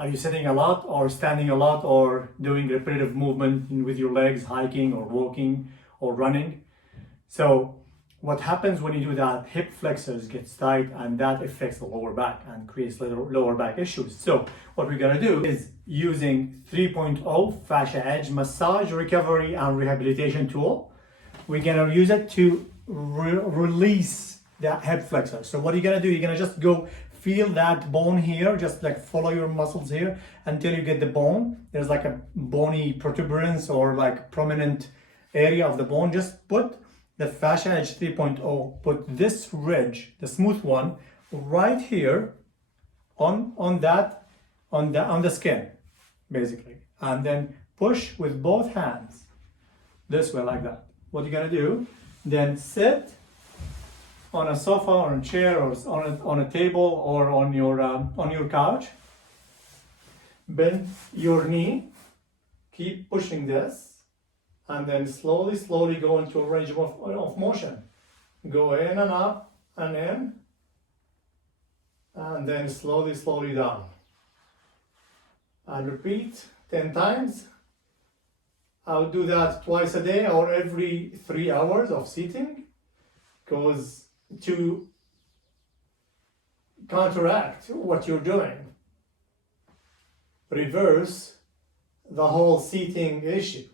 Are you sitting a lot or standing a lot or doing repetitive movement with your legs, hiking or walking or running? So what happens when you do that, hip flexors gets tight and that affects the lower back and creates lower back issues. So what we're gonna do is using 3.0 fascia edge massage recovery and rehabilitation tool. We're gonna use it to release that hip flexor. So what you're gonna do, you're gonna just go feel that bone here, just like follow your muscles here until you get the bone. There's like a bony protuberance or like prominent area of the bone. Just put the fascia edge 3.0, put this ridge, the smooth one, right here on the skin, basically. And then push with both hands this way like that. What you're gonna do, then sit on a sofa or a chair or on a table or on your couch. Bend your knee, keep pushing this, and then slowly go into a range of motion. Go in and up and in, and then slowly down. And repeat 10 times. I would do that twice a day or every 3 hours of sitting, because to counteract what you're doing, reverse the whole seating issue.